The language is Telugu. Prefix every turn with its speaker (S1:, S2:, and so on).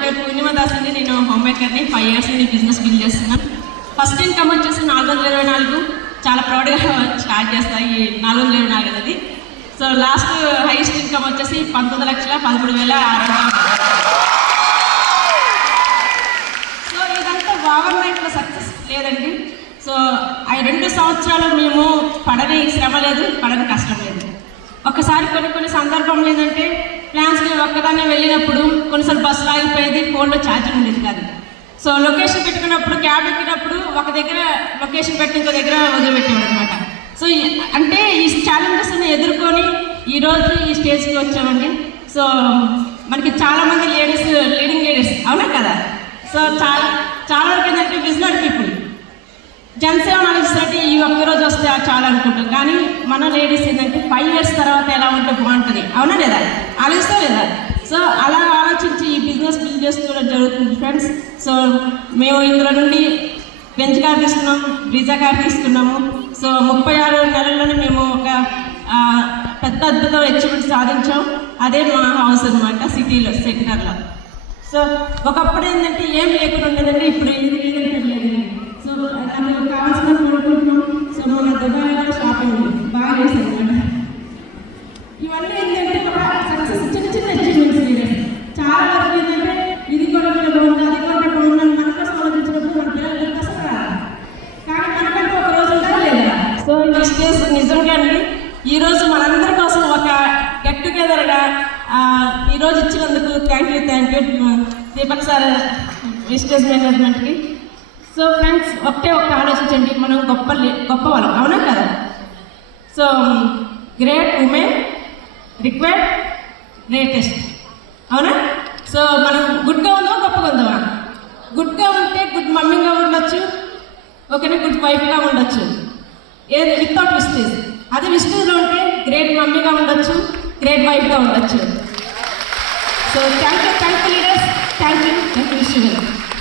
S1: పేరు పూర్ణిదాస్ అండి నేను హోమ్ మేకర్ని ఫైవ్ ఇయర్స్ నుండి బిజినెస్ బిల్డ్ చేస్తున్నాను ఫస్ట్ ఇన్కమ్ వచ్చేసి నాలుగు వందల ఇరవై నాలుగు. చాలా ప్రౌడ్గా స్టార్ట్ చేస్తాయి ఈ నాలుగు వందల ఇరవై నాలుగు అనేది. సో లాస్ట్ హైయెస్ట్ ఇన్కమ్ వచ్చేసి పంతొమ్మిది లక్షల పదమూడు వేల ఆరు సో ఇదంతా ఓవర్ నైట్లో సక్సెస్ లేదండి. సో ఆ రెండు సంవత్సరాలు మేము పడని శ్రమ లేదు పడని కష్టం లేదు. ఒకసారి కొన్ని కొన్ని సందర్భంలో ఏంటంటే ప్లాన్స్కి ఒక్కదాన్ని వెళ్ళినప్పుడు కొన్నిసార్లు బస్సులు ఆగిపోయేది ఫోన్లో ఛార్జింగ్ ఉండేది కాదు. సో లొకేషన్ పెట్టుకున్నప్పుడు క్యాబ్ ఎక్కినప్పుడు ఒక దగ్గర లొకేషన్ పెట్టి ఇంకో దగ్గర వదిలిపెట్టేవాడు అనమాట సో అంటే ఈ ఛాలెంజెస్ని ఎదుర్కొని ఈరోజు ఈ స్టేజ్కి వచ్చామండి. సో మనకి చాలామంది లేడీస్ లీడింగ్ లేడీస్ అవునా కదా? సో చాలా చాలా వరకు ఏంటంటే విజనరీ పీపుల్. జనసేవ ఆలోచిస్తే ఈ ఒక్కరోజు వస్తే చాలా అనుకుంటాం కానీ మన లేడీస్ ఏంటంటే ఫైవ్ ఇయర్స్ తర్వాత ఎలా ఉంటే బాగుంటుంది. అవునా లేదా? సో అలా ఆలోచించి ఈ బిజినెస్ బిల్డ్ చేసుకోవడం జరుగుతుంది ఫ్రెండ్స్. సో మేము ఇందులో నుండి బెంచ్ కార్ తీసుకున్నాం బ్రిజా కార్ తీసుకున్నాము. సో ముప్పై ఆరు నెలల్లోనే మేము ఒక పెద్ద అద్భుతం అచీవ్మెంట్ సాధించాం. అదే మా హౌస్ అనమాట సిటీలో సెక్టర్లో సో ఒకప్పుడు ఏంటంటే ఏం లేకుండా ఉండేదండి ఇప్పుడు సో స్టేజ్ నిజంగా అండి ఈరోజు మనందరి కోసం ఒక గెట్ టుగెదర్గా ఈరోజు ఇచ్చినందుకు thank you thank you Deepak sir Vistage మేనేజ్మెంట్కి సో ఫ్రెండ్స్ ఒకటే ఒక్క ఆలోచించండి మనం గొప్ప గొప్ప వాళ్ళం అవునా కదా? So great women required greatest అవునా? సో మనం గుడ్గా ఉందామా గొప్పగా ఉందామా గుడ్గా ఉంటే గుడ్ మమ్మీగా ఉండొచ్చు ఓకేనా? గుడ్ వైఫ్గా ఉండొచ్చు. ఏది వితౌట్ విస్టేజ్? అది విస్టేజ్లో ఉంటే గ్రేట్ మమ్మీగా ఉండొచ్చు గ్రేట్ వైఫ్గా ఉండొచ్చు. So thank you thank you leaders thank you thank you